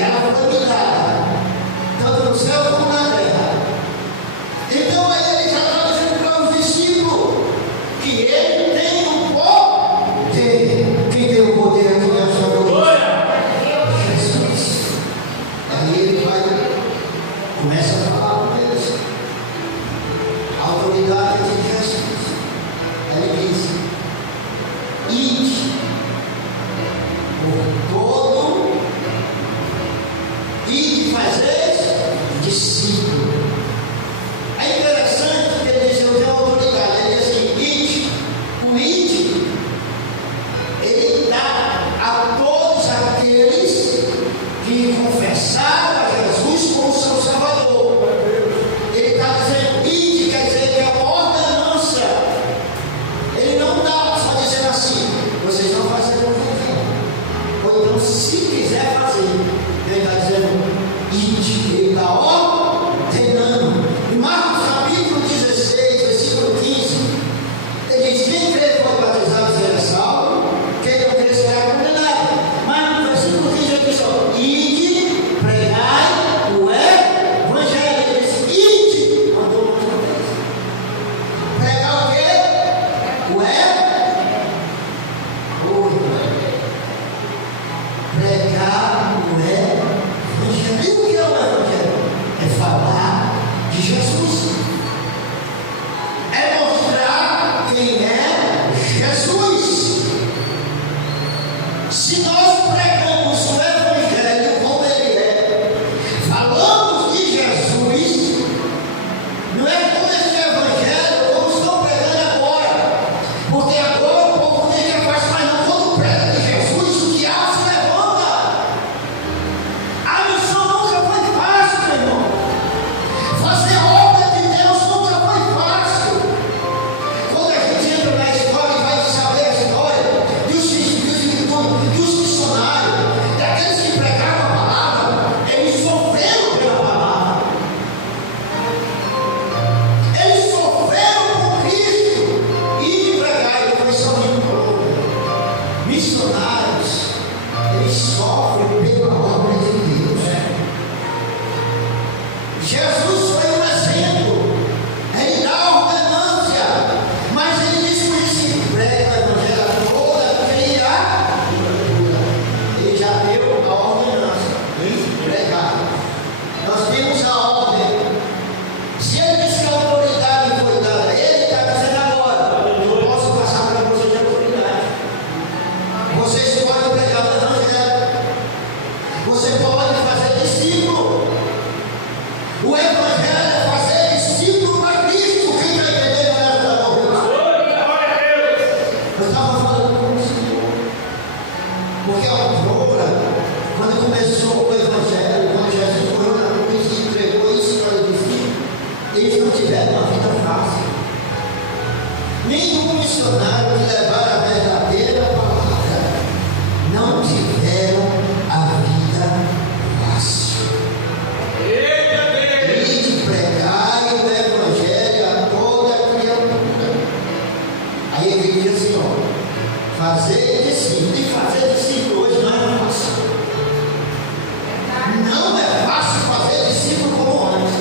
E ela foi me dada, tanto no céu como na terra. Então aí ele já está dizendo para os discípulos que ele tem o poder. Quem tem o poder aqui na sua vida? Jesus. Aí ele vai, começa a falar com eles. A autoridade de Jesus. Aí ele diz: ide por todo, ide fazeis discípulo. É interessante que ele diz: eu tenho autoridade. Ele diz assim: ide. O ide, ele dá a todos aqueles que confessaram a Jesus como seu Salvador. Ele está dizendo: ide, quer dizer que é uma ordenança. Ele não dá só dizendo assim: vocês não fazem o que ou então, se quiser fazer, ele está dizendo: ide. Ele está ordenando. Em Marcos capítulo 16, versículo 15, ele diz: quem crê e foi batizado será salvo, quem não crê será condenado. Mas no versículo 15 ele diz: ide, pregai o evangelho. Ele diz: ide, mandou outra vez. Pregar o quê? O pregar o evangelho. E o que é o evangelho? É falar de Jesus. É mostrar quem é Jesus. Se nós pregamos o evangelho como ele é, falamos de Jesus, não é como esse evangelho como estão pregando agora, porque agora o povo nem quer faz mais não. Quando prega de Jesus, o diabo se levanta. A missão nunca foi fácil, meu irmão. Fazer a obra de Deus nunca foi fácil. Quando a gente entra na história e vai saber a história dos missionários, daqueles que pregavam a palavra, eles sofreram pela palavra. Eles sofreram por Cristo e pregar. E foi só missionários, eles sofrem pela obra de Deus. Jesus foi um exemplo. Ele dá a ordenância, mas ele diz por isso: prega o evangelho a toda criatura. Ele já deu a ordenança em pregar. Nós temos a ordem. Se ele diz que a autoridade foi dada a ele, está dizendo agora: eu posso passar para vocês a autoridade. Vocês podem pregar o evangelho. Você pode fazer discípulo. O evangelho é fazer discípulo para Cristo. Quem está entendendo essa obra? Eu estava falando com o Senhor, porque a autora, quando começou o evangelho, quando Jesus morreu na cruz e entregou isso para os discípulos, eles não tiveram uma vida fácil. Nenhum missionário que levar a verdadeira palavra não tiveram a vida fácil. E pregai o evangelho a toda criatura. Aí ele diz assim: ó, fazer discípulo. E fazer discípulo hoje não é fácil. Não é fácil fazer discípulo como antes.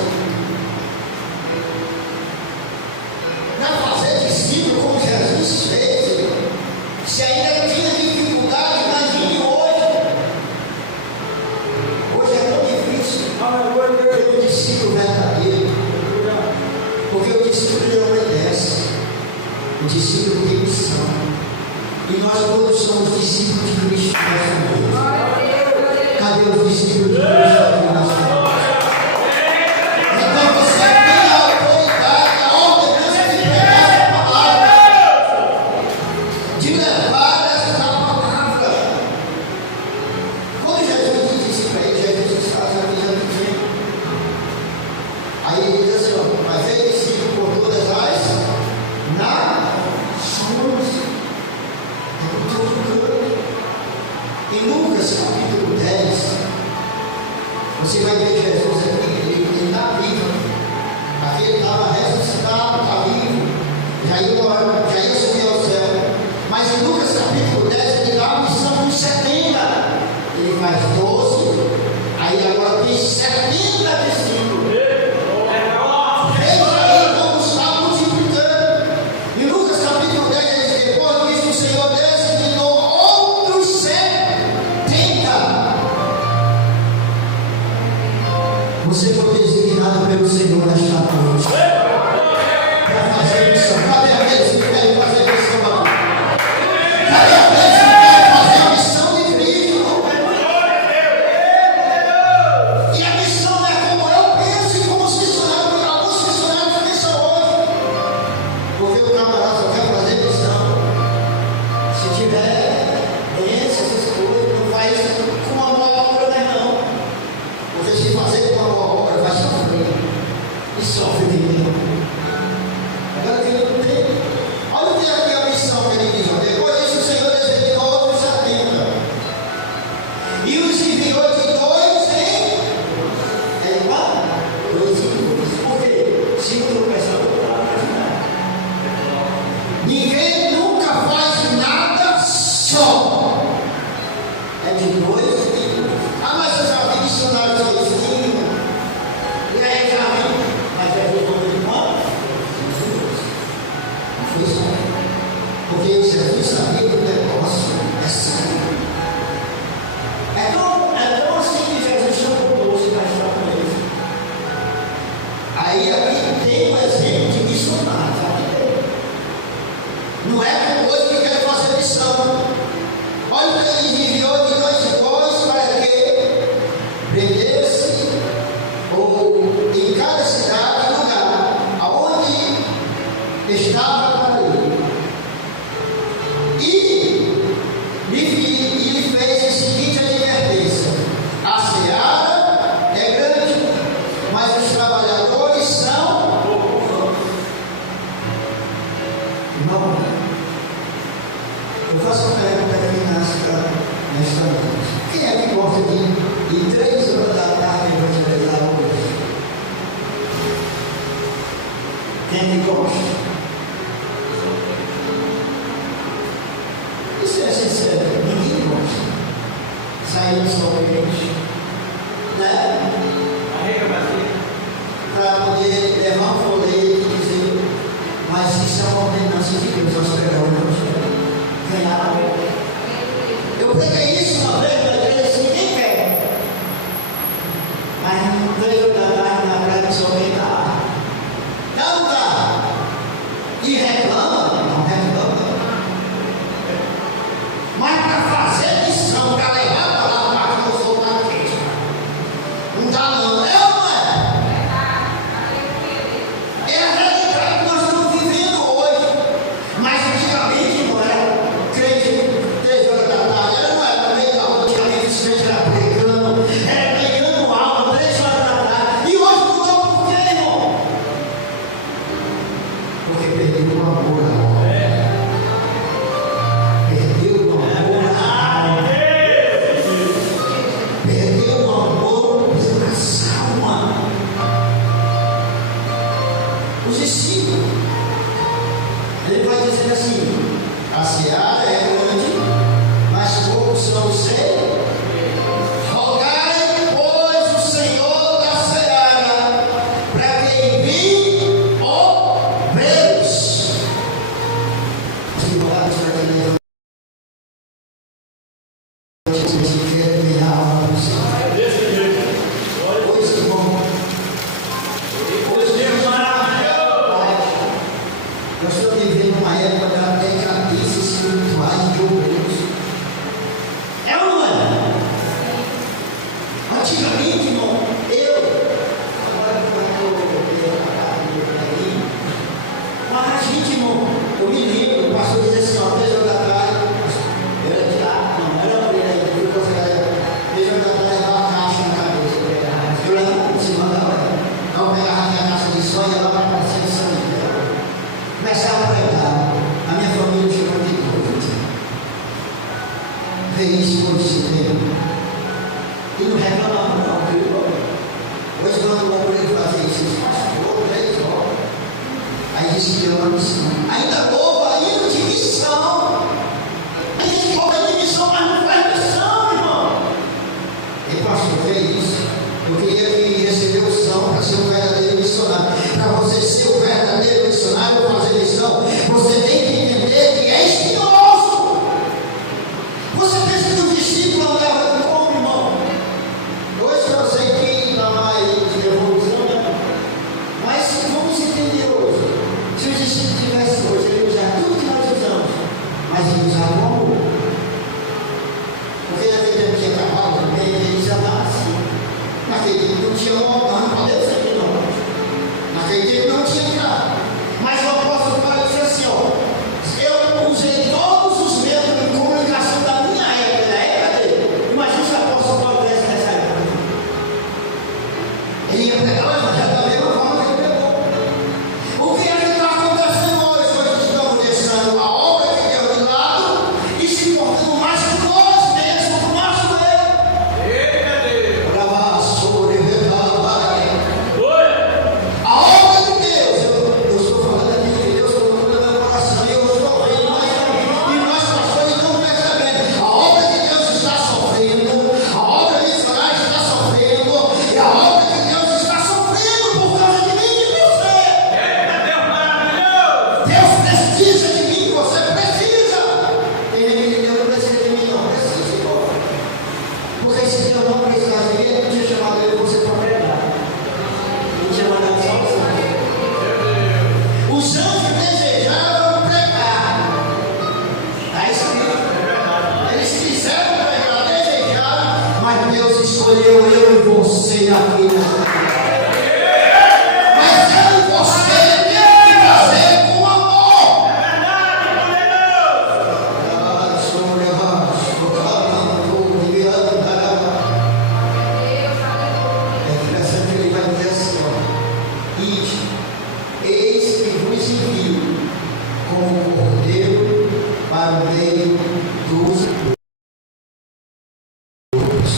Não é fazer discípulo como Jesus fez. Se ainda tinha dificuldade, imagine hoje. Hoje é tão difícil ter um discípulo verdadeiro, porque o discípulo ele obedece. O discípulo tem missão. E nós todos somos discípulos de Cristo nessa noite. Cadê os discípulos de Cristo aqui nessa noite? Então você tem a autoridade, a ordenança de pregar a palavra, de levar essa palavra. Quando Jesus disse para ele, Jesus está avisando sempre. Aí ele diz assim: ó, fazer discípulo por todas as nações. Em Lucas capítulo 10, você vai ver Jesus aqui, ele está vivo. Aqui ele estava ressuscitado, está vivo, já ia subir ao céu. Mas em Lucas capítulo 10, ele dá a missão dos 70. Ele faz 12, tem 70 discípulos. Veja aí como está multiplicando. Em Lucas capítulo 10, ele diz: depois disso, o Senhor designou outros 70. Você foi designado pelo Senhor nesta noite para fazer missão. Cadê aqueles que querem fazer missão? Cadê aqueles que querem fazer a missão de Cristo? E a missão não é como eu penso e como os missionários, alguns missionários pensam hoje. Porque o camarada só quer fazer missão se tiver essas coisas, não faz com uma boa obra, não. Porque se fazer com uma boa obra, vai sofrer. E sofre de mim. Agora que eu não tenho. Olha o que é aqui a missão que ele diz. Depois disso, o Senhor designou outros 70. E os enviou de 2 em 2 em 2. Por quê? Segundo o pessoal do ninguém nunca faz nada só. É de 2 em 2. Ah, mas eu já vi missionários sozinhos. E aí já vi. Mas é do nome de quanto? Não foi só. Porque o Jesus sabia que o negócio é sério. É tão assim que Jesus chamou 12 para estar com eles. Aí aqui tem um exemplo de missionário. Não é com coisa que quer fazer missão. Olha o que ele enviou de 2 em 2 para que prendesse ou em cada cidade e lugar aonde estava para ele. E lhe fez a seguinte advertência: a seara é grande, mas os trabalhadores são poucos. Irmão, eu faço uma pergunta nesta noite. Quem é que gosta de ir 3 horas da tarde evangelizar hoje? Quem é que gosta? Isso é sincero, ninguém gosta. Sair do sol quente, né? Para poder levar um folheto e dizer: mas isso é uma ordenança de Deus, nós pregamos o evangelho. Ganhar. Eu preguei isso uma vez na igreja, assim, ninguém quer. Mas não veio da tarde na praia do sol quente. Não dá. E reclama, não reclama. Mas para fazer missão, para levar a palavra para que o sol está quente, não dá não. É ou não é? É a realidade que nós estamos vivendo hoje. Mas antigamente não era. 3 horas da tarde, era não era no meio da rua, antigamente os crentes eram pregando, era pregando aula, 3 horas da tarde. E hoje mudou por quê, irmão? Porque perdeu o amor à obra. Perdeu o amor à alma. Perdeu o amor pelas almas. Os discípulos. Ele vai dizer assim: a seara é grande, mas poucos são os seus. Rogai, pois, o Senhor da seara, para que envie obreiros. Os advogados brasileiros querem ganhar a alma do Senhor. Pois que bom. Pois que maravilhoso. Nós estamos vivendo uma época da decadência espirituais de obreiros. É ou não é? Antigamente, irmão, agora mas a gente, irmão, eu me lembro, o pastor dizia assim: ó, 3 horas da tarde, eu era de lá, não era obreiro aí, eu fui para a 3 horas da tarde, levava uma caixa na cabeça. Eu lembro por cima da hora. Então eu pegava a minha caixa de som e ia lá para a praça de São Miguel. Começava a pregar, a minha família chegou de noite. Vê isso por cinema. E não reclamava, não, viu? Hoje, quando o obreiro fazia isso, pastor, 3 horas. Aí disse que deu uma missão. Ainda louva indo de missão. A gente fala de missão, mas não faz missão, irmão. E pastor, vê isso. Porque tinha não podemos ser que não. Naquele tempo não tinha carro. Mas o apóstolo Paulo disse assim, eu usei todos os métodos de comunicação da minha época, da época dele. Imagina se o apóstolo Paulo tivesse nessa época. Ele ia pregar o evangelho da mesma forma que ele pregou. O que é que está acontecendo hoje? Hoje estamos deixando a obra de Deus de lado e se portando mais por nós mesmos, por nosso eu. Eita Deus! A obra de Deus, eu estou falando aqui que Deus colocou no meu coração e eu estou vendo, e nós pastores estamos percebendo. A obra de Deus está sofrendo, a obra missionária está sofrendo, e a obra de Deus está sofrendo por causa de mim e de você. Eita Deus maravilhoso! Deus precisa de mim, você precisa. Tem gente que Deus não precisa de mim, não precisa, irmão. Porque se Deus não precisasse de mim, ele não tinha chamado eu e você para pregar. Não tinha mandado só os anjos. Os anjos desejavam pregar. Está escrito. Eles quiseram pregar, desejaram, mas Deus escolheu eu e você aqui nessa terra. Mas eu e você temos que fazer com amor. É interessante que ele vai dizer assim, Ide, eis que vos envio como cordeiro para o meio dos lobos.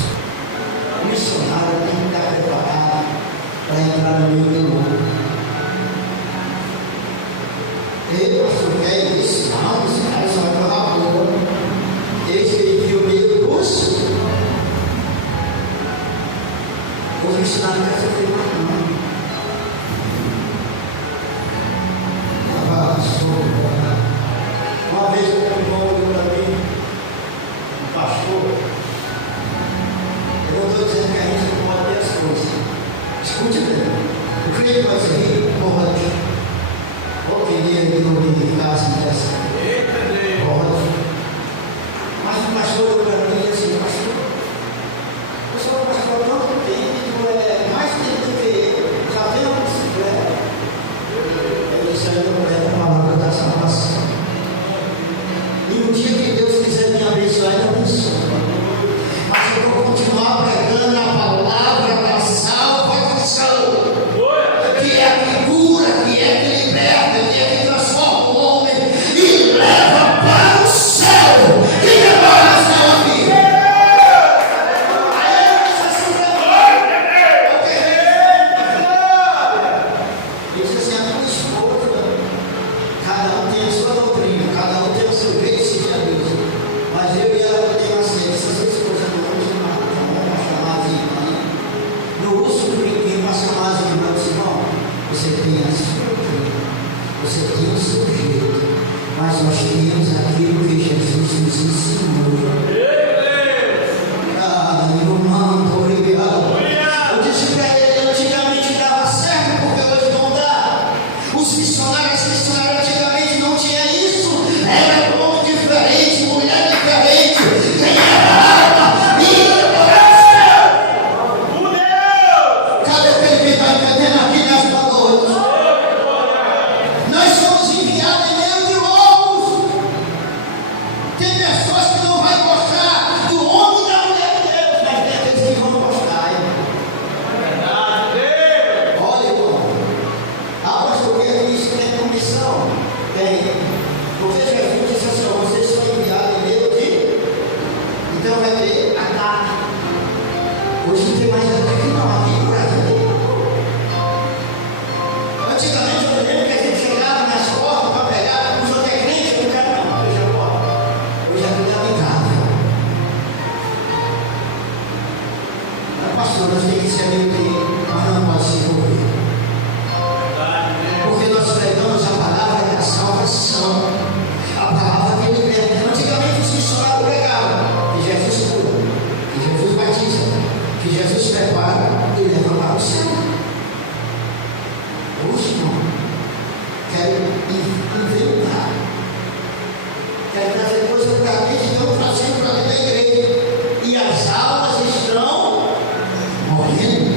O missionário tem que estar preparado para entrar no meio do lobo. Ele, pastor, quer isso? Não, esse cara só vai falar boa. Eis que ele envia o meio dos. Os missionários não querem sofrer mais, não. Uma vez um irmão olhou para mim, um pastor, eu não estou dizendo que a gente não pode ter as coisas. Escute bem, o crente vai ser rico, pode. Ou queria que não ficasse dessa. Eita Deus! Pode. Mas o pastor olhou para mim e disse assim, pastor, eu sou um pastor há tanto tempo, mais tempo do que ele, já tenho uma bicicleta. Ele disse, eu não quero a palavra da salvação. E um dia que Deus quiser me abençoar, Ele abençoa. Mas eu vou continuar pregando a palavra da salvação, que é a que cura, que é a que liberta, que é a que transforma o homem e leva para o céu. Que demora a sua vida. Aí eu disse assim eu disse assim, a tua esposa, cada um tem a sua doutrina, cada um tem o seu jeito de seguir a Deus. Mas eu e ela temos assim, se a sua esposa não chama, vamos chamar de irmã, no uso do brinquedo para chamar de irmã, irmão, você tem a sua doutrina, você tem o seu jeito, mas nós temos aquilo que Jesus nos ensinou. Eu disse para ele, antigamente dava certo, porque hoje não dá. Os missionários antigamente não tinha isso. Era homem diferente, mulher diferente. Quem era alma, ia para o céu. Cadê aquele que está entendendo aqui nesta noite? Nós somos enviados em meio de lobos. Tem pessoas que não vão gostar do homem e da mulher de Deus, mas tem aqueles que vão gostar. Olha, irmão, pastor, que isso tem comissão? Tem. Porque Jesus disse assim, vocês são enviados em meio de. Então vai ter ataque. Hoje não tem mais ataque não, aqui no Brasil tem. Antigamente eu lembro que a gente chegava nas portas para pegar, os outros crentes, eu não quero não, hoje eu posso. Hoje é tudo amigável. Mas pastor, nós temos que ser meio que, mas não pode se envolver. Porque nós pregamos a palavra da salvação, a palavra que liberta. Antigamente os missionários pregavam que Jesus cura, que Jesus batiza, que Jesus prepara e leva para o céu. Hoje não. Quero inventar. Quero trazer coisas para mim que estão trazendo para dentro da igreja. E as almas estão morrendo.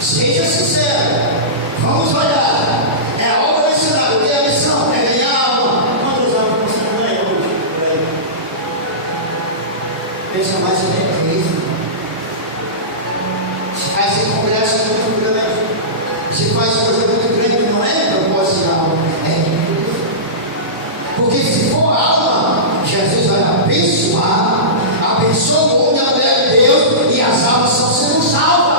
Seja sincero. Vamos olhar. É a obra missionária. O que é a missão? É ganhar alma. Quantas almas você não ganha hoje? Pensa mais em Cristo. Se faz em congresso muito grande. Se faz coisa muito grande, não é propósito da alma. É Cristo. Porque se for alma, Jesus vai abençoar. Abençoa o homem e a mulher de Deus. E as almas estão sendo salvas.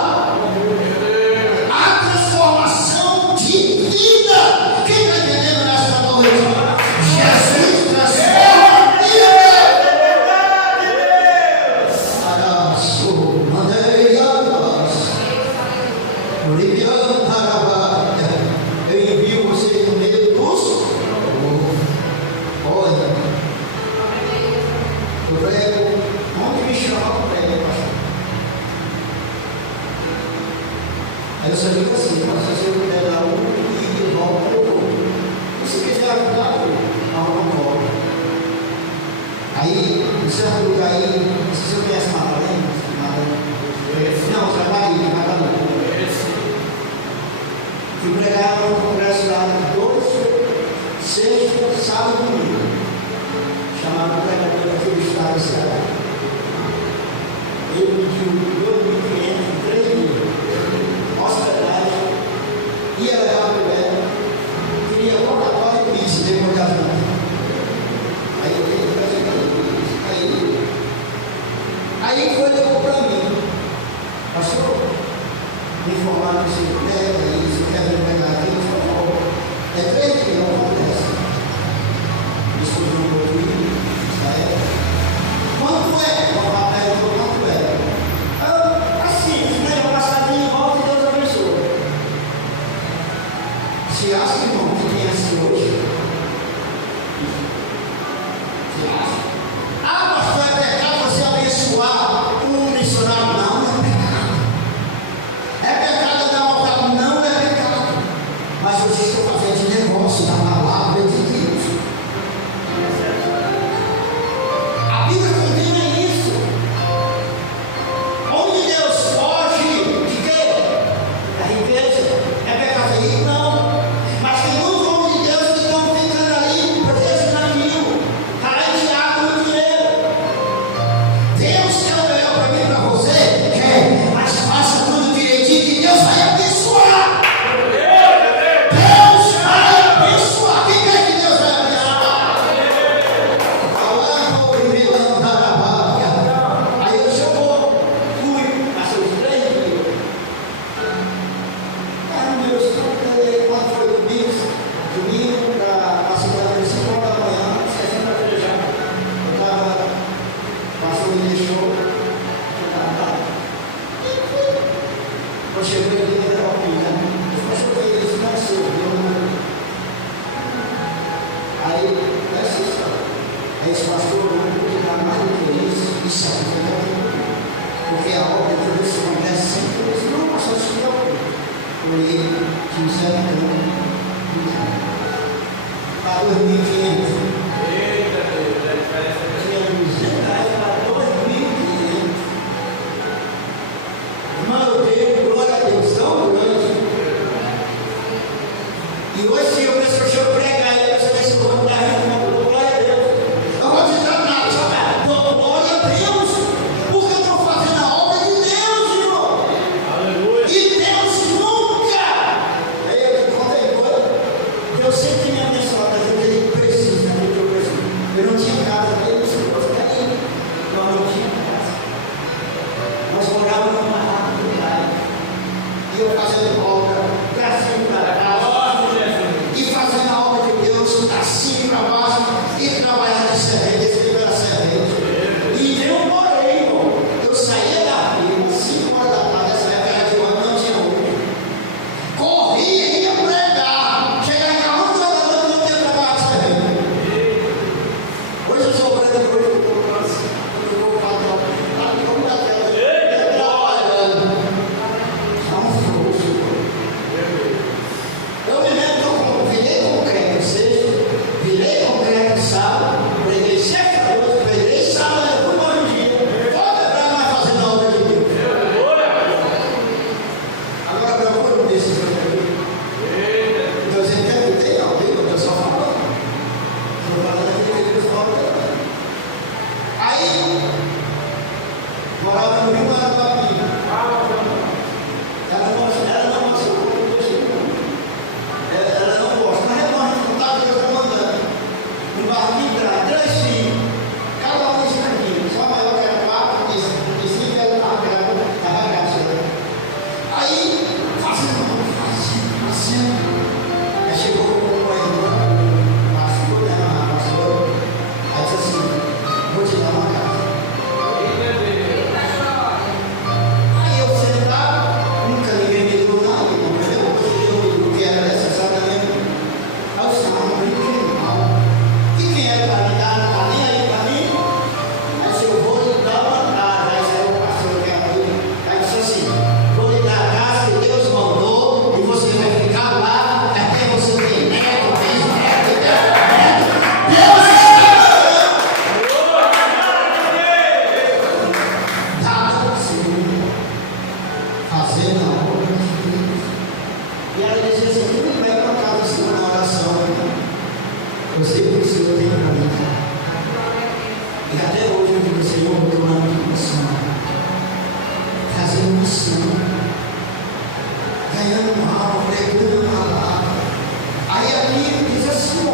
Aí eu só digo assim, se você puder dar e volta, eu vou. Se quiser ajudar, não volta. Aí, em certo lugar aí, não sei se você conhece Madalena. Não, trabalhei em Madalena. Fui pregar no congresso lá de 2, sexta, sábado e domingo. Chamaram o pregador aqui do estado do Ceará. Ele pediu 2.500, 3 mil. Hospedagem, ia levar para o Beto, queria rotatório e pizza depois da vida. Aí eu dei para aí foi levou para mim, pastor, me informaram que se pega isso, quero me pegar aqui, por favor, é 3 que não acontece. Isso foi um pouquinho, quanto é? Quanto é? Assim, né? Passadinho em volta e Deus abençoa. Se acha, irmão, que tem assim hoje? Se acha? Ah, pastor, é pecado você abençoar um missionário? Não, não é pecado. É pecado dar uma palavra? Não é pecado. Mas você está fazendo negócio da palavra de Deus. A Bíblia condena isso. Onde Deus foge de quê? Da riqueza. É pecado aí? Não. Mas tem muitos homens de Deus que estão ficando ali presos naquilo. Está lá enfiado no dinheiro. Deus quer o melhor para mim e para você? Quer. Mas faça tudo direitinho que Deus vai abençoar. Deus vai abençoar. Quem quer que Deus vai abençoar? Falando, primeiro andar a barra. Aí eu chegou, fui, passei os 3 dias. Meu sonho, quando foi domingo para a cidade de 5 horas da manhã, 60 fechado. Eu estava, passou e deixou, eu estava. Eu cheguei ali na Alpina, eu falei, isso não é seu, aí, essa história. Aí esse pastor, eu estava mais do que isso é muito, porque a obra de Deus se conhece sempre, eu disse, não, pastor, isso não é o olhei, tinha um certo ano, para 2.500. Eita, Deus, a diferença é Tinha R$200 para 2.500. Irmão, eu dei glória a Deus, tão grande. E hoje, se eu deixa eu pregar aí, você deixa eu contar aí, glória a Deus. Eu vou te dar nada, só dou glória a Deus, porque eu estou fazendo a obra de Deus, irmão. fazendo a obra de Deus. E ela dizia assim: eu não pego uma casa assim na oração, né? Eu sei o que o Senhor tem para mim. E até hoje eu digo: Senhor, eu estou lá na missão, fazendo missão, ganhando mal, pregando a palavra. Aí aqui diz assim: ó,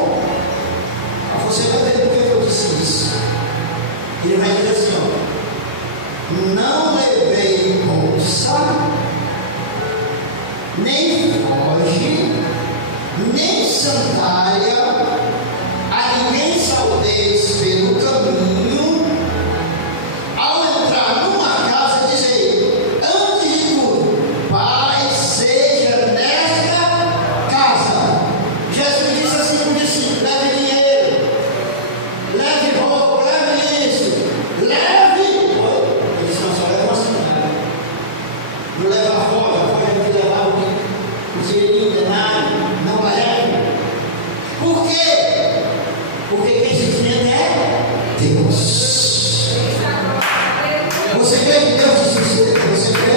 você vai ver por que eu disse isso. Ele vai dizer assim: ó, não levei bolsa, nem foge, nem sandália, a ninguém saudeis pelo caminho. Ao entrar numa casa, dizei: antes de tudo, paz seja nesta casa. Jesus disse assim para o discípulo: leve dinheiro, leve roupa, leve isso, leve. Ele disse: não, só leva uma sandália. Não leva a folha de levar o dinheirinho, o denário, não leve. Por quê? Porque quem sustenta é Deus. Você crê que Deus te sustenta? Você crê?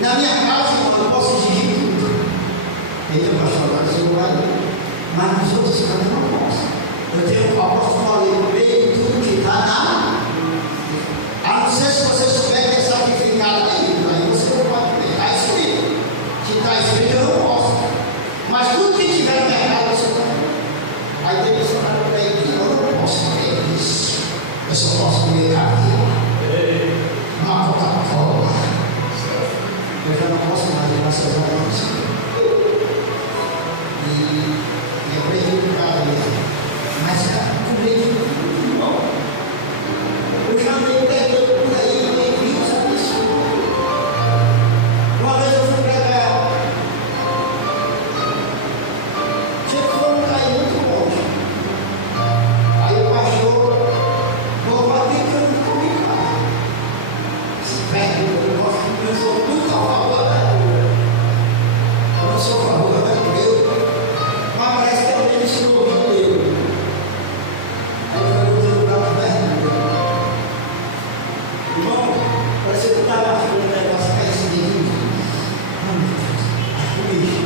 Na minha casa, eu posso exigir tudo. estou aí. Mas nos outros caminhos eu não posso. Eu tenho o apóstolo Paulo no meio de tudo que está na. A não ser se você souber que é sacrificado ainda, aí você não pode ver. Está escrito. Se está escrito eu não posso. Mas tudo que tiver no mercado você pode. Aí tem que falar para ele, eu não posso comer isso. Eu só posso comer carne. Uma Coca-Cola. Eu já não posso mais, graças a Deus. E eu prefiro para ele. Mas comer de tudo bom. Eu já andei pregando por aí, eu vi os absurdos. Uma vez eu fui pregar. Tinha que foi um cair muito longe. Aí o pastor falou para mim que eu não comi nada. Se perde, eu sou muito a favor da cura. Eu não sou a favor da cura. Mas parece que alguém me ensinou dele. Aí eu falei, eu vou lugar para vergonha. Irmão, parece que eu estava falando um negócio que é esse livro. Ai meu Deus,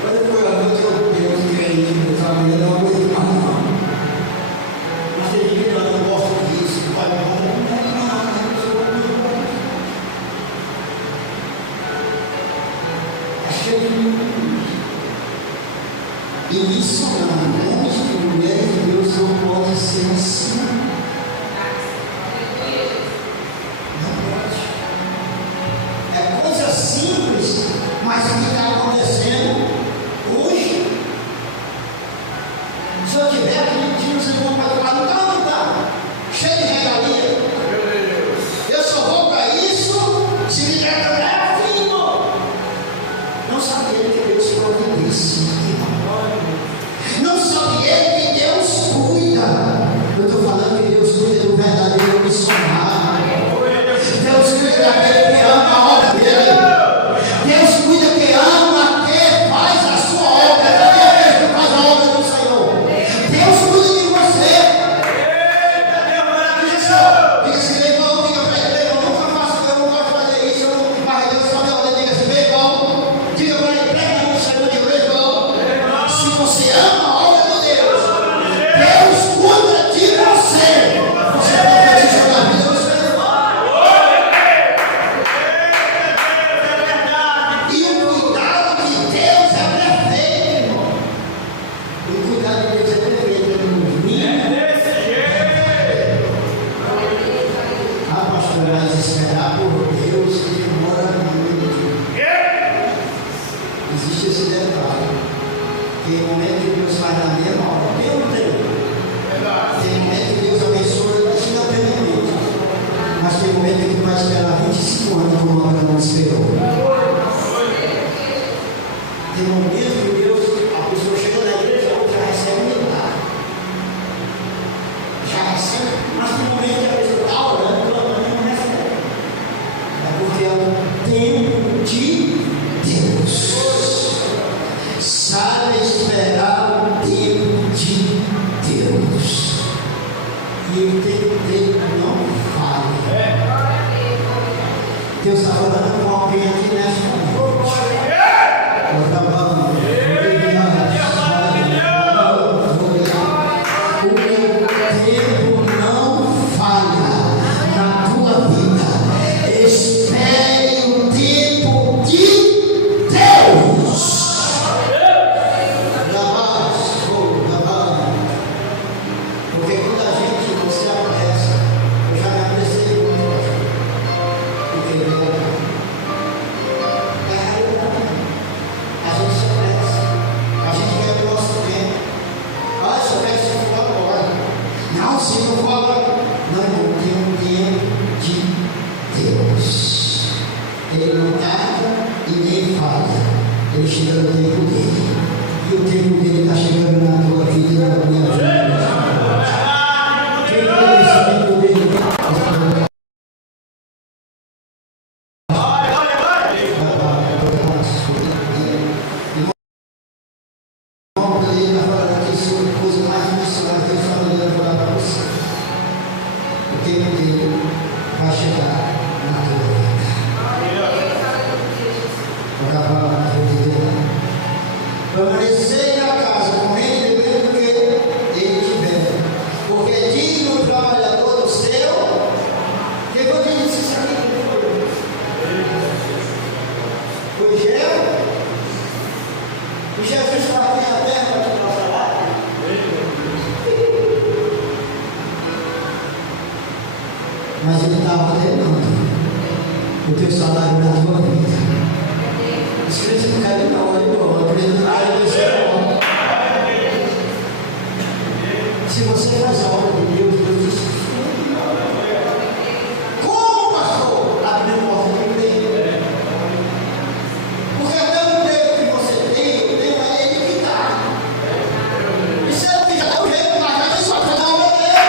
quando eu fui lá, eu Deus crente, eu falei, eu não aguento mais não. Mas tem gente que não gosta disso, vai me e isso não, homens e mulheres de Deus não podem ser assim. Não pode. É coisa simples, mas o que está acontecendo hoje? Se eu tiver aqui, tinha os irmãos para falar, não está, cheio de regalia. Eu só vou para isso se me der vindo. Não sabia que Deus providencia. Não sabia que Deus cuida. Eu estou falando que Deus cuida do verdadeiro missionário. Deus cuida daquele que ama a obra dele. Deus cuida que ama quem faz a sua obra. Quem faz a obra do Senhor. Deus cuida de você. Diga assim, meu irmão, diga para ele, eu nunca faço, eu não gosto de fazer isso. Mas Deus só me olha e diga assim, meu irmão, diga para ele, prega no Senhor de meu irmão. Se você ama a obra de Deus, Deus cuida de você. Você profetiza na vida do seu irmão. E o cuidado de Deus é perfeito, irmão. O cuidado de Deus é perfeito. Ah, pastor, mas esperar por Deus demora muito. Existe esse detalhe. Tem momento que Deus faz na mesma hora. Eu não tenho. Tem momento que Deus abençoa instantaneamente. Mas tem momento que vai esperar 25 anos como a não esperou. Tem momento que Deus, a pessoa chega na igreja, já recebe um milagre. Já recebe, mas tem momento que a pessoa está orando, clamando e não recebe. É porque é o tempo de Deus. Sabe esperar o tempo de Deus. E o tempo dele não falha. Deus está falando com alguém aqui nessa noite. O tempo não falha na tua vida. Espere o tempo de Deus. Porque quando a gente não se apressa, eu já me apressei muito, porque é a realidade. A gente se apressa, a gente quer o nosso tempo. Ah, se eu quero se for agora. Não, se não for agora. Não, tem um tempo de Deus. Ele não tarda e nem falha. Ele chega no tempo dele. E o tempo dele está chegando na tua vida e na minha vida. O tempo dele vai chegar na tua vida. Vou acabar na tua vida. Permanecer na casa, comendo e bebendo o que ele tiver, porque é digno o trabalhador do seu. Que quando ele disse isso aqui, foi gel, e Jesus está aqui na terra para te dar salário. Mas ele estava ordenando o teu salário na tua vida. Os crentes não querem não, eu acredito. Se você faz a obra de Deus, Deus diz: como, pastor? Abre a porta de emprego. Porque até o emprego que você tem, eu tenho a ele que dá. E se eu fizer o jeito, mas vai ter só fazer a obra dele.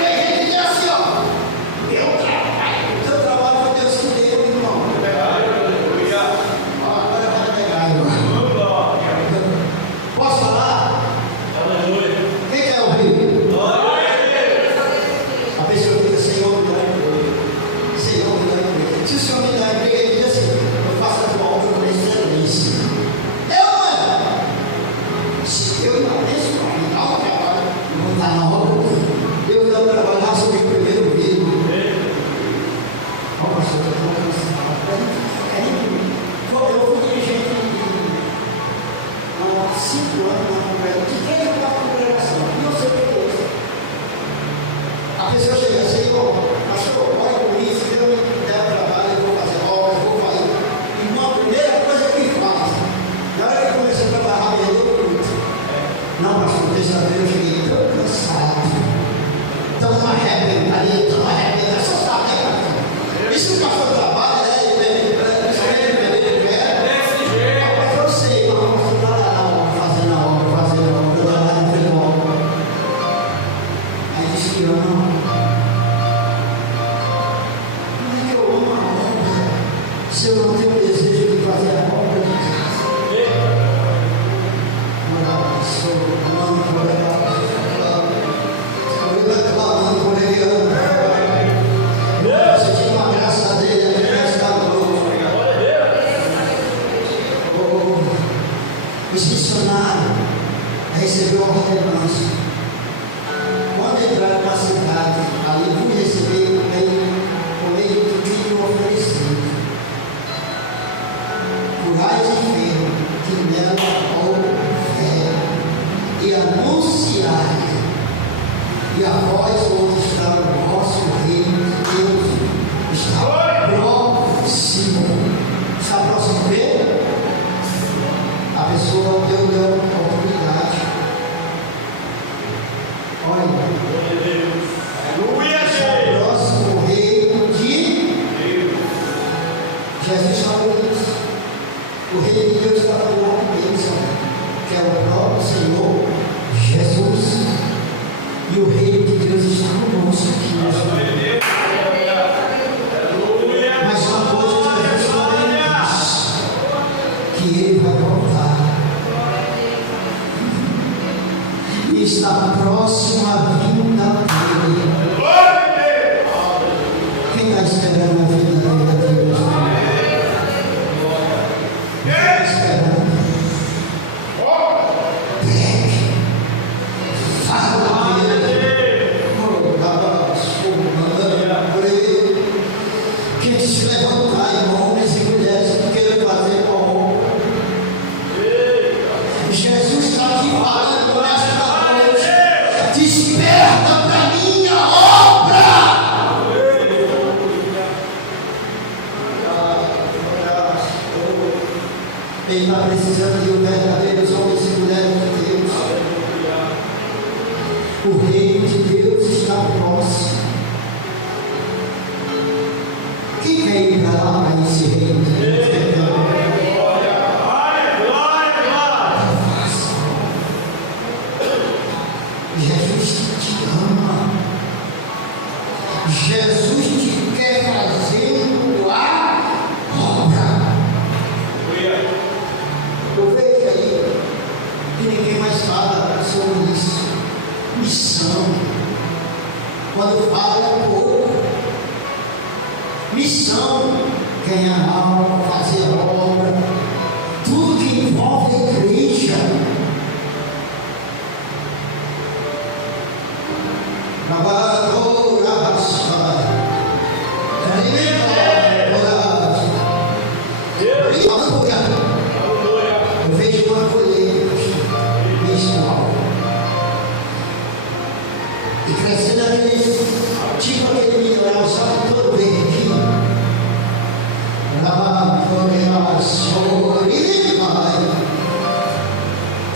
Tem gente que diz assim, ó: meu trabalho, seu trabalho foi Deus que deu, irmão. Agora vai pegar, irmão. Posso falar? Quem quer ouvir? A pessoa fica: Senhor, me dá emprego. Senhor, me dá emprego. Se o Senhor me dá emprego, ele diz assim: eu faço a tua obra com excelência. Se eu não abençoar, me dá um trabalho, eu vou estar na obra. Eu quero trabalhar sobre o primeiro vídeo. Ó, pastor, eu estou cansado. Eu fui dirigente há 5 anos na congregação. De quem é a congregação? Não sei o que é isso. A pessoa chega assim: ô, pastor, olha com isso, Deus me der trabalho, eu vou fazer obra, eu vou fazer. Irmão, a primeira coisa que faz, na hora que começou a trabalhar, me deu muito. Não, pastor, dessa vez eu cheguei tão cansado, tão arrebentado, só sabe, né, pastor? Isso que o pastor trabalha, né? Eu sei, não, você está lá fazendo a obra, eu estou lá no futebol. Aí diz que ama. Como é que eu amo a obra se eu não tenho o desejo de fazer a obra de casa? Sou amando por ela, clamando por ele. Você tinha uma graça dele, a gente está louco. Os missionários receberam uma ordenança. Quando entraram na cidade, ali fui receber o meio do vídeo oferecido. Curais enfermo, que nela houve fé, e anunciar, e a vós outros está o vosso reino de Deus, está próximo. Está próximo o quê? A pessoa deu a oportunidade. Olha, está próximo o reino de Deus. Jesus falou isso. O reino de Deus está do lado deles, que é o próprio Senhor Jesus. E o reino de Deus está conosco aqui hoje. Mas uma coisa que Jesus também diz: que ele vai voltar. E está próximo a vinda dele. Quem está esperando a vinda dele? Quem está esperando? Pegue. Fala dele. Que se levantar, irmão, homens e mulheres, que queiram fazer com a obra. Jesus está aqui falando nesta noite: desperta para minha obra. Ele está precisando de verdadeiros homens e mulheres de Deus. O reino de Deus está próximo. Quem quer ir para lá, para esse reino de Deus? Jesus te ama. Jesus te quer fazendo a obra. Eu vejo aí que ninguém mais fala sobre isso. Missão. Quando fala é pouco. missão, ganhar alma, fazer obra, tudo que envolve a igreja. Eu vejo uma colheita espiritual e crescendo aquele mineral, sabe, todo verdinho.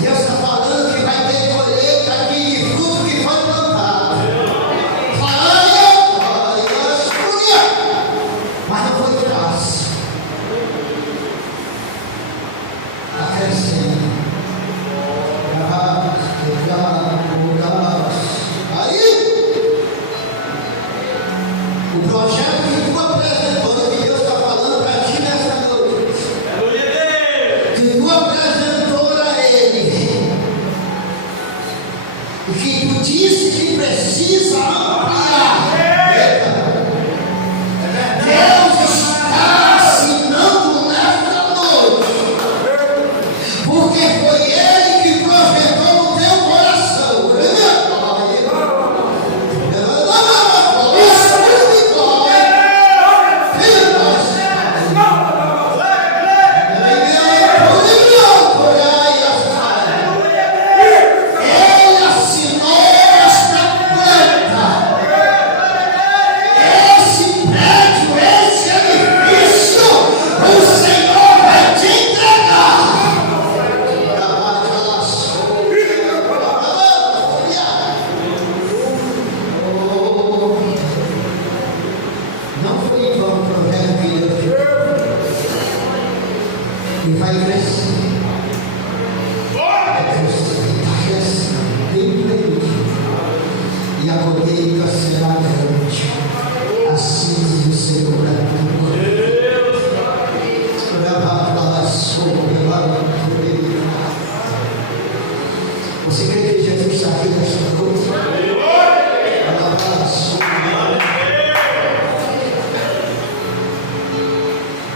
Deus está falando que vai ter colheita aqui de fruto que foi plantado. Mas não foi fácil. Está crescendo. Aí, o projeto que tu apresentou, que Deus está falando para ti nessa noite, que tu apresentou para Ele, e que tu disse que precisa ampliar. Deus está assinando nesta noite, porque foi Ele que projetou no teu coração. Ele assinou esta planta, esse prédio, esse edifício, o Senhor vai te entregar. Não foi em vão o projeto que Deus fez. E vai crescer. Vai crescer. Está crescendo. Bem grande. E a colheita será grande. Assim diz o Senhor para tu. Você crê que Jesus está aqui nesta noite?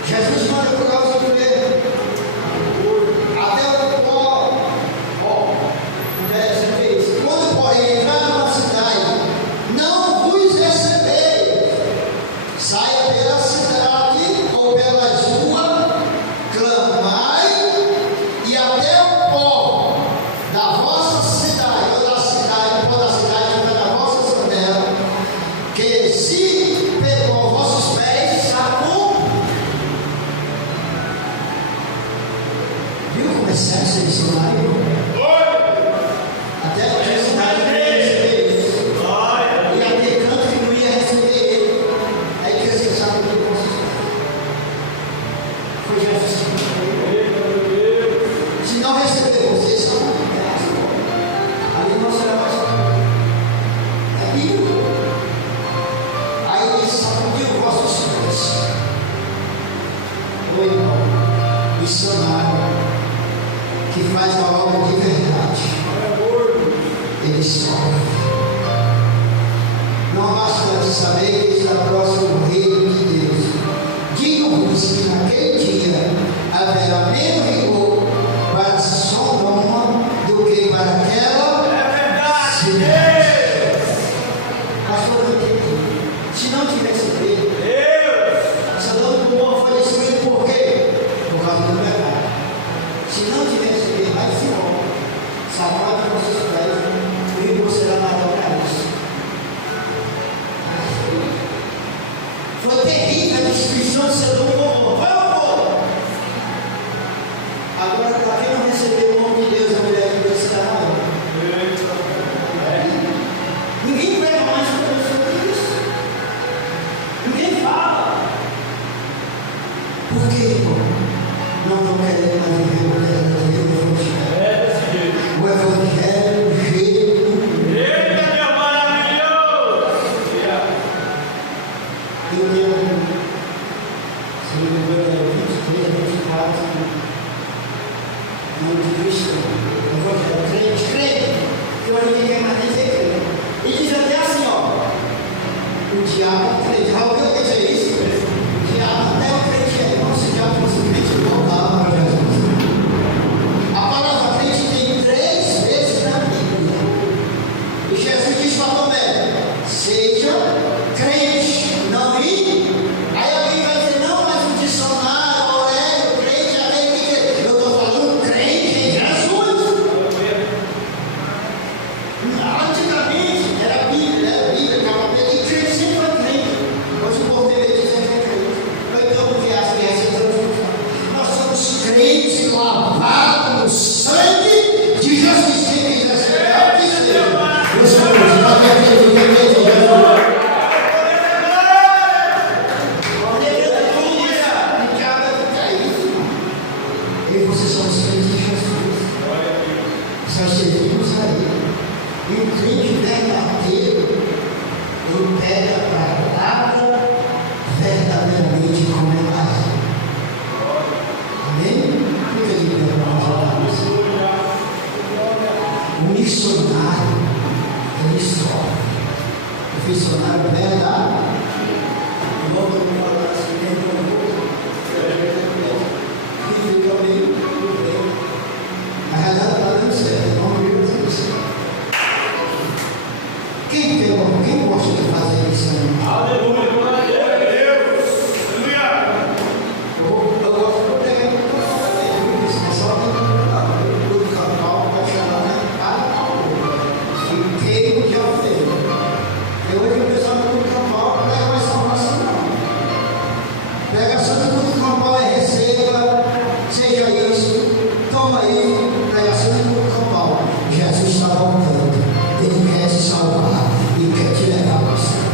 Jesus manda por causa do medo. Até o pó. Interessante é isso. Quando, porém, entrar numa cidade, não vos receber. Saia pela cidade ou pelas ruas, clamai, e até o pó da vossa cidade, ou da cidade, o pó da cidade que está na vossa janela, que se pegou vossos pés, sacou. Viu como é sério esse dicionário? Até a cidade não ia receber isso. Ia ter canto que não ia receber ele. Aí que você sabe o que vocês foi Jesus que se não receber vocês, são ali não será mais. É bíblico. Aí ele sacudiu vossos pés. O irmão, missionário, que faz a obra de verdade, ele sofre. Não basta de saber que está próximo o reino de Deus. Digo-vos que naquele dia haverá menos rigor para Sodoma do que para aquela cidade. Pastor, se não tivesse feito, Sodoma e Gomorra foi destruído por quê? Por causa do pecado. Se não tivesse feito, vai se for. Salvar de vocês pés, o rigor será maior para isso. Foi terrível a destruição de Sodoma e Gomorra. Foi ou foi? Agora, para quem não recebeu o nome de Deus, a mulher de Deus será maior. Ninguém prega mais sobre isso. Ninguém fala. Por quê, irmão? Não estão querendo mais viver o Evangelho. O Evangelho, o jeito. Eita, meu maravilhoso! Eu tenho, se não me engano, 23, 24 anos de cristão. Evangelho, crente, que hoje ninguém quer mais nem ser crente. E diz até assim, ó, o diabo, já ouviu dizer isso? seja isso, toma aí, pregação de Paulo. Jesus está voltando, Ele quer te salvar e quer te levar para o céu.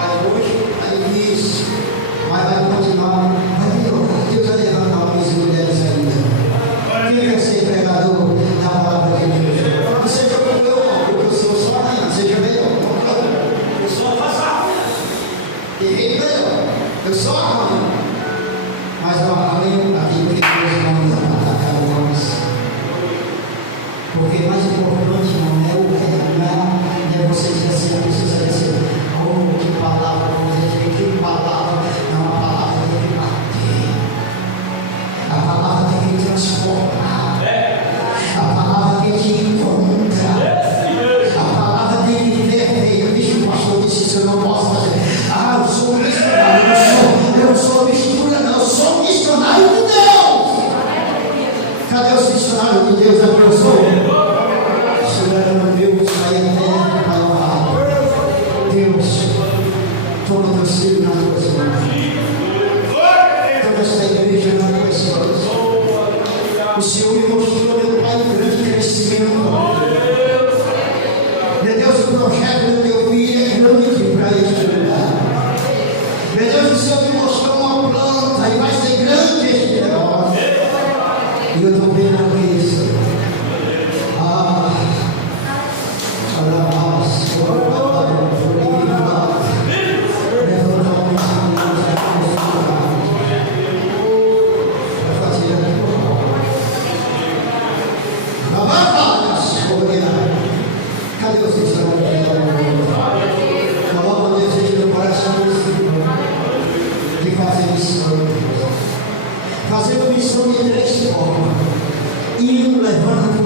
Aí hoje, aí diz, mas vai continuar, vai melhorar. Deus vai levantar homens e mulheres ainda. Quem quer ser pregador da palavra de Deus? Não seja como eu, não, porque eu sou só amanhã, seja melhor. Eu sou passado. Errei melhor. Eu sou amanhã. Mas eu amei aquilo que Deus não nos atacar nós. Porque mais importante não é você dizer assim, a pessoa dizer, oh, que palavra, que palavra, não, a palavra tem que bater. A palavra tem que transformar. A palavra tem que encontrar. A palavra tem que ver. Deixa o pastor disse isso, eu não posso fazer. Eu sou missionário, eu não sou mistura, não, eu sou missionário de Deus. Cadê os missionários de Deus? Eu sou. Soberano Deus, Pai eterno, Pai honrado. Deus, toma teu filho nas tuas mãos. Toda esta igreja nas tuas mãos. O Senhor me mostrou, meu Pai, um grande crescimento. Meu Deus, o projeto do teu filho é grande para este lugar. Meu Deus, o Senhor me mostrou uma planta e vai ser grande este negócio. E eu estou vendo isso. Cadê os missionários? Coloca o desejo no coração do Senhor de fazer missão. Fazendo missão de três formas: indo, levando